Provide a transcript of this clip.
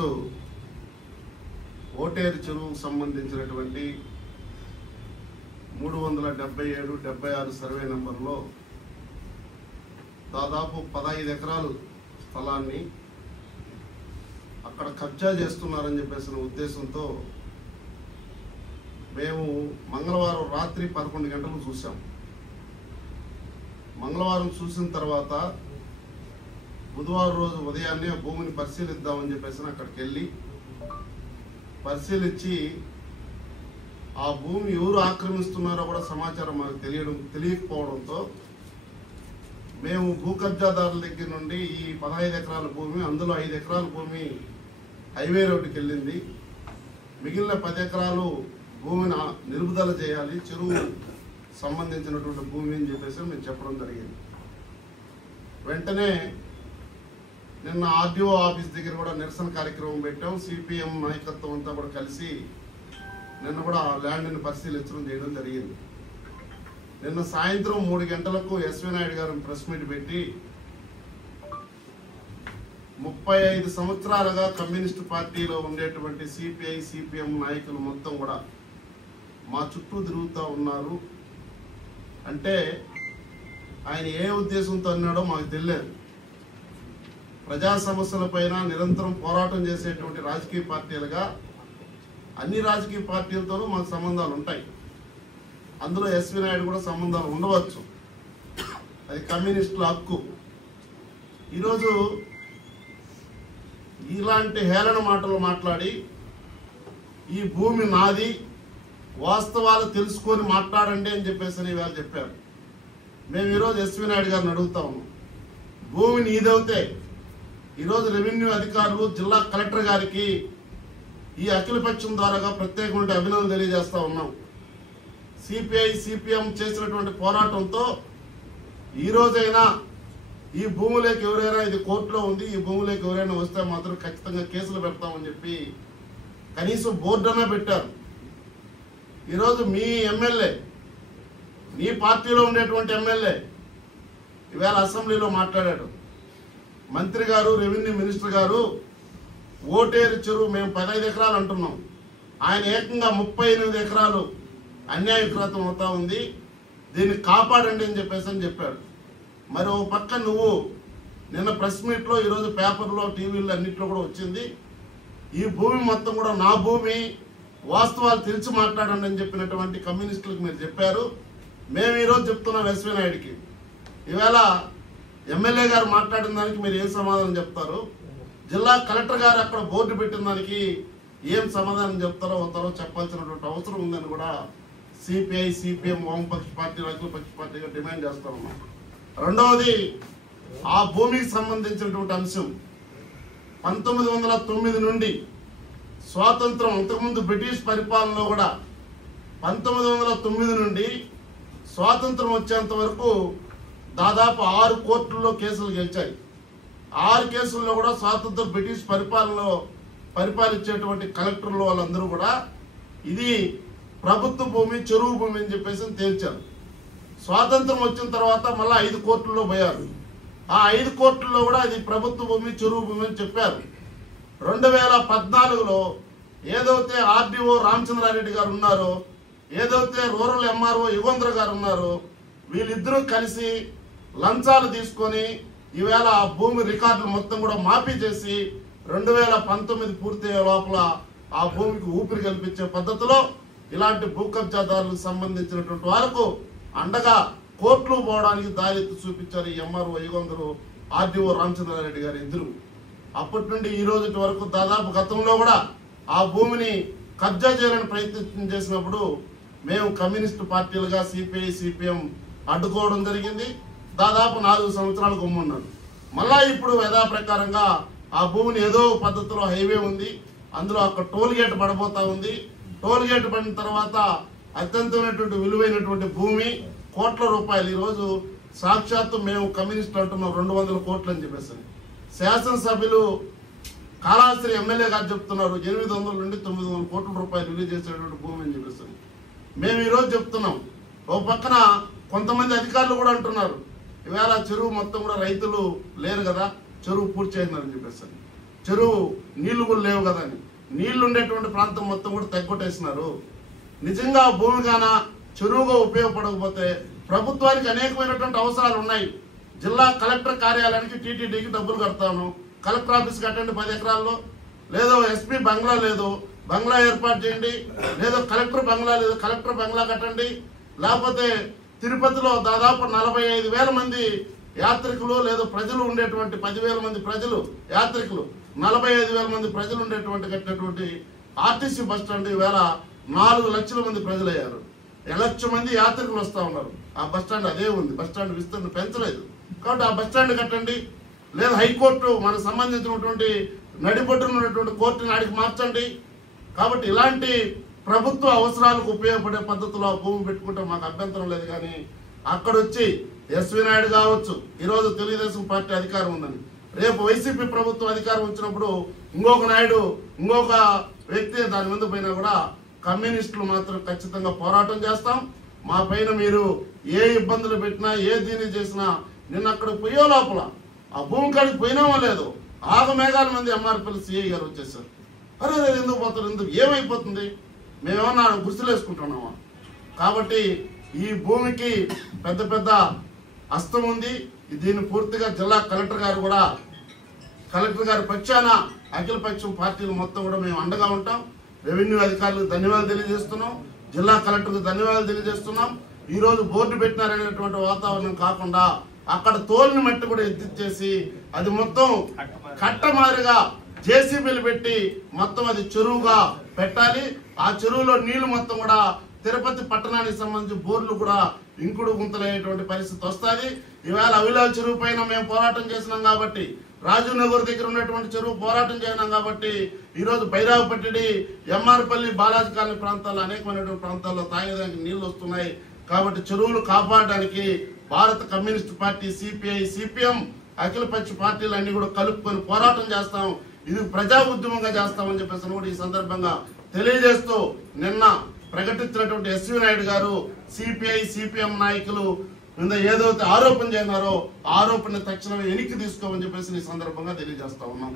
ఈరోజు ఓటేరు చెరువుకు సంబంధించినటువంటి 377-76 సర్వే నెంబర్లో దాదాపు 15 ఎకరాలు స్థలాన్ని అక్కడ కబ్జా చేస్తున్నారని చెప్పేసిన ఉద్దేశంతో మేము మంగళవారం రాత్రి 11 గంటలకు చూసాం. మంగళవారం చూసిన తర్వాత బుధవారం రోజు ఉదయాన్నే భూమిని పరిశీలిద్దామని చెప్పేసి అక్కడికి వెళ్ళి పరిశీలించి ఆ భూమి ఎవరు ఆక్రమిస్తున్నారో కూడా సమాచారం మాకు తెలియకపోవడంతో మేము భూ కబ్జాదారుల దగ్గర నుండి ఈ 15 ఎకరాల భూమి, అందులో 5 ఎకరాల భూమి హైవే రోడ్డుకి వెళ్ళింది. మిగిలిన 10 ఎకరాలు భూమిని నిలుపుదల చేయాలి, చెరువు సంబంధించినటువంటి భూమి అని చెప్పేసి మేము చెప్పడం జరిగింది. వెంటనే నిన్న ఆర్డీఓ ఆఫీస్ దగ్గర కూడా నిరసన కార్యక్రమం పెట్టాం. సిపిఎం నాయకత్వం అంతా కూడా కలిసి నిన్న కూడా ల్యాండ్ని పరిశీలించడం చేయడం జరిగింది. నిన్న సాయంత్రం 3 గంటలకు ఎస్వి నాయుడు గారు ప్రెస్ మీట్ పెట్టి 35 సంవత్సరాలుగా కమ్యూనిస్టు పార్టీలో ఉండేటువంటి సిపిఐ సిపిఎం నాయకులు మొత్తం కూడా మా చుట్టూ తిరుగుతూ ఉన్నారు అంటే ఆయన ఏ ఉద్దేశంతో అన్నాడో మాకు తెలియదు. ప్రజా సమస్యలపైన నిరంతరం పోరాటం చేసేటువంటి రాజకీయ పార్టీలుగా అన్ని రాజకీయ పార్టీలతోనూ మాకు సంబంధాలు ఉంటాయి. అందులో ఎస్వి నాయుడు కూడా సంబంధాలు ఉండవచ్చు, అది కమ్యూనిస్టుల హక్కు. ఈరోజు ఇలాంటి హేళన మాటలు మాట్లాడి ఈ భూమి నాది, వాస్తవాలు తెలుసుకొని మాట్లాడండి అని చెప్పేసి ఇవాళ చెప్పారు. మేము ఈరోజు ఎస్వి నాయుడు గారిని అడుగుతా ఉన్నాం, భూమి నీదవుతే ఈరోజు రెవెన్యూ అధికారులు జిల్లా కలెక్టర్ గారికి ఈ అఖిలపక్షం ద్వారాగా ప్రత్యేకమైన అభినందనలు తెలియజేస్తా ఉన్నాం. సిపిఐ సిపిఎం చేసినటువంటి పోరాటంతో ఈ రోజైనా ఈ భూములోకి ఎవరైనా, ఇది కోర్టులో ఉంది, ఈ భూములోకి ఎవరైనా వస్తే మాత్రం ఖచ్చితంగా కేసులు పెడతామని చెప్పి కనీసం బోర్డునే పెట్టారు. ఈరోజు మీ ఎమ్మెల్యే, మీ పార్టీలో ఉండేటువంటి ఎమ్మెల్యే ఇవాళ అసెంబ్లీలో మాట్లాడాడు. మంత్రి గారు, రెవెన్యూ మినిస్టర్ గారు ఓటేరు చెరువు మేము 15 ఎకరాలు అంటున్నాం, ఆయన ఏకంగా 38 ఎకరాలు అన్యాయకృతం అవుతా ఉంది, దీన్ని కాపాడండి అని చెప్పాడు. మరి ఓ పక్క నువ్వు నిన్న ప్రెస్ మీట్లో, ఈరోజు పేపర్లో, టీవీలో అన్నింటిలో కూడా వచ్చింది, ఈ భూమి మొత్తం కూడా నా భూమి, వాస్తవాలు తెలిసి మాట్లాడండి అని చెప్పినటువంటి కమ్యూనిస్టులకు మీరు చెప్పారు. మేము ఈరోజు చెప్తున్నాం ఎస్వి నాయుడికి, ఈవేళ ఎమ్మెల్యే గారు మాట్లాడిన దానికి మీరు ఏం సమాధానం చెప్తారు, జిల్లా కలెక్టర్ గారు అక్కడ బోర్డు పెట్టిన దానికి ఏం సమాధానం చెప్తారో చెప్పాల్సినటువంటి అవసరం ఉందని కూడా సిపిఐ సిపిఎం వామపక్ష పార్టీ, అఖిలపక్ష పార్టీగా డిమాండ్ చేస్తా ఉన్నాం. రెండవది, ఆ భూమికి సంబంధించినటువంటి అంశం 1909 నుండి స్వాతంత్రం, అంతకుముందు బ్రిటిష్ పరిపాలనలో కూడా 1909 నుండి స్వాతంత్రం వచ్చేంత వరకు దాదాపు 6 కోర్టుల్లో కేసులు గెలిచాయి. 6 కేసుల్లో కూడా స్వాతంత్ర బ్రిటిష్ పరిపాలనలో పరిపాలించేటువంటి కలెక్టర్లు వాళ్ళందరూ కూడా ఇది ప్రభుత్వ భూమి, చెరువు భూమి అని చెప్పేసి తేల్చారు. స్వాతంత్రం వచ్చిన తర్వాత మళ్ళీ 5 కోర్టుల్లో పోయారు. ఆ 5 కోర్టుల్లో కూడా ఇది ప్రభుత్వ భూమి, చెరువు భూమి అని చెప్పారు. 2014లో ఏదైతే ఆర్డీఓ రామచంద్రారెడ్డి గారు ఉన్నారో, ఏదైతే రూరల్ ఎంఆర్ఓ యుగంధ్ర గారు ఉన్నారో, వీళ్ళిద్దరూ కలిసి లంచాలు తీసుకొని ఈవేళ ఆ భూమి రికార్డులు మొత్తం కూడా మాఫీ చేసి 2019 పూర్తయ్యే లోపల ఆ భూమికి ఊపిరి కల్పించే పద్ధతిలో ఇలాంటి భూ కబ్జాదారులకు సంబంధించినటువంటి వారికి అండగా కోర్టులు పోవడానికి దారి చూపించారు ఈ ఎంఆర్ఓ యుగంధ్రు, ఆర్డీఓ రామచంద్రారెడ్డి గారు ఇద్దరు. అప్పటి నుండి ఈ రోజు వరకు దాదాపు గతంలో కూడా ఆ భూమిని కబ్జా చేయాలని ప్రయత్నం చేసినప్పుడు మేము కమ్యూనిస్టు పార్టీలుగా సిపిఐ సిపిఎం అడ్డుకోవడం జరిగింది. దాదాపు 4 సంవత్సరాలు గుమ్మున్నారు. మళ్ళా ఇప్పుడు యథాప్రకారంగా ఆ భూమిని ఏదో పద్ధతిలో హైవే ఉంది, అందులో అక్కడ టోల్ గేట్ పడబోతా ఉంది. టోల్ గేట్ పడిన తర్వాత అత్యంతమైనటువంటి విలువైనటువంటి భూమి, కోట్ల రూపాయలు. ఈరోజు సాక్షాత్తు మేము కమ్యూనిస్టులు అంటున్నాం 200 కోట్లు అని చెప్పేసి. శాసనసభ్యులు కాళహస్తి ఎమ్మెల్యే గారు చెప్తున్నారు 800 నుండి 900 కోట్ల రూపాయలు రిలీజ్ చేసేటువంటి భూమి అని చెప్పేసి. మేము ఈరోజు చెప్తున్నాం. ఓ పక్కన కొంతమంది అధికారులు కూడా అంటున్నారు ఇవాళ చెరువు మొత్తం కూడా రైతులు లేరు కదా, చెరువు పూర్తి చేసినారని చెప్పేసి. చెరువు నీళ్లు కూడా లేవు కదని నీళ్లు ఉండేటువంటి ప్రాంతం మొత్తం కూడా తగ్గొట్టేసినారు. నిజంగా భూమి గాన చెరువుగా ఉపయోగపడకపోతే ప్రభుత్వానికి అనేకమైనటువంటి అవసరాలు ఉన్నాయి. జిల్లా కలెక్టర్ కార్యాలయానికి టీటీడీకి డబ్బులు కడతాను, కలెక్టర్ ఆఫీస్ కట్టండి 10 ఎకరాల్లో, లేదో ఎస్పీ బంగ్లా లేదు బంగ్లా ఏర్పాటు చేయండి, లేదో కలెక్టర్ బంగ్లా లేదు కలెక్టర్ బంగ్లా కట్టండి, లేకపోతే తిరుపతిలో దాదాపు 45,000 మంది యాత్రికులు లేదా ప్రజలు ఉండేటువంటి 10,000 మంది ప్రజలు యాత్రికులు 45,000 మంది ప్రజలు ఉండేటువంటి కట్టినటువంటి ఆర్టీసీ బస్ స్టాండ్ ఈవేళ 4 లక్షల మంది ప్రజలు అయ్యారు. 1 లక్ష మంది యాత్రికులు వస్తూ ఉన్నారు. ఆ బస్ స్టాండ్ అదే ఉంది, బస్ స్టాండ్ విస్తరణ పెంచలేదు. కాబట్టి ఆ బస్ స్టాండ్ కట్టండి, లేదా హైకోర్టు మనకు సంబంధించినటువంటి నడిబొడ్డున ఉన్నటువంటి కోర్టుని ఆడికి మార్చండి. కాబట్టి ఇలాంటి ప్రభుత్వ అవసరాలకు ఉపయోగపడే పద్ధతిలో భూమి పెట్టుకుంటే మాకు అభ్యంతరం లేదు. కానీ అక్కడ వచ్చి ఎస్వి నాయుడు కావచ్చు, ఈరోజు తెలుగుదేశం పార్టీ అధికారం ఉందని, రేపు వైసీపీ ప్రభుత్వం అధికారం వచ్చినప్పుడు ఇంకొక నాయుడు ఇంకొక వ్యక్తి దాని మీద పైన కూడా కమ్యూనిస్టులు మాత్రం ఖచ్చితంగా పోరాటం చేస్తాం. మా పైన మీరు ఏ ఇబ్బందులు పెట్టినా ఏ దీన్ని చేసినా నిన్న అక్కడ పోయే లోపల ఆ భూమి కాడికి పోయినామో లేదు, ఆగమేఘాల మంది ఎంఆర్పల్లి సిఐ గారు వచ్చేసారు. అరే ఎందుకు పోతారు, ఎందుకు ఏమైపోతుంది, మేమేమన్నా గుర్తులు వేసుకుంటున్నామా? కాబట్టి ఈ భూమికి పెద్ద పెద్ద హస్తం ఉంది. దీన్ని పూర్తిగా జిల్లా కలెక్టర్ గారు కూడా కలెక్టర్ గారి పక్షాన అఖిలపక్షం పార్టీలు మొత్తం కూడా మేము అండగా ఉంటాం. రెవెన్యూ అధికారులకు ధన్యవాదాలు తెలియజేస్తున్నాం, జిల్లా కలెక్టర్కు ధన్యవాదాలు తెలియజేస్తున్నాం. ఈరోజు బోర్డు పెట్టినారనేటువంటి వాతావరణం కాకుండా అక్కడ తోలిని మట్టి కూడా ఎత్తిచ్చేసి అది మొత్తం కట్టమారిగా జేసీబీలు పెట్టి మొత్తం అది చెరువుగా పెట్టాలి. ఆ చెరువులో నీళ్లు మొత్తం కూడా తిరుపతి పట్టణానికి సంబంధించి బోర్లు కూడా ఇంకుడు గుంతలయ్యేటువంటి పరిస్థితి వస్తుంది. ఈవేళ అవిలాల్ చెరువు పైన మేము పోరాటం చేసినాం కాబట్టి, రాజు నగర్ దగ్గర ఉన్నటువంటి చెరువు పోరాటం చేసినాం కాబట్టి ఈరోజు బైరావుపట్టిడి, ఎంఆర్పల్లి, బాలాజీ కాలనీ ప్రాంతాల్లో అనేకమైనటువంటి ప్రాంతాల్లో తాగేదానికి నీళ్లు వస్తున్నాయి. కాబట్టి చెరువులు కాపాడడానికి భారత కమ్యూనిస్ట్ పార్టీ, సిపిఐ, సిపిఎం, అఖిలపక్ష పార్టీలు అన్ని కూడా కలుపుకొని పోరాటం చేస్తాం. ఇది ప్రజా ఉద్యమంగా చేస్తామని చెప్పేసి కూడా ఈ సందర్భంగా తెలియజేస్తూ, నిన్న ప్రకటించినటువంటి ఎస్వి నాయుడు గారు సిపిఐ, సిపిఎం నాయకులు మీద ఏదైతే ఆరోపణ చేసినారో ఆరోపణ తక్షణమే వెనక్కి తీసుకోమని చెప్పేసి ఈ సందర్భంగా తెలియజేస్తా ఉన్నాం.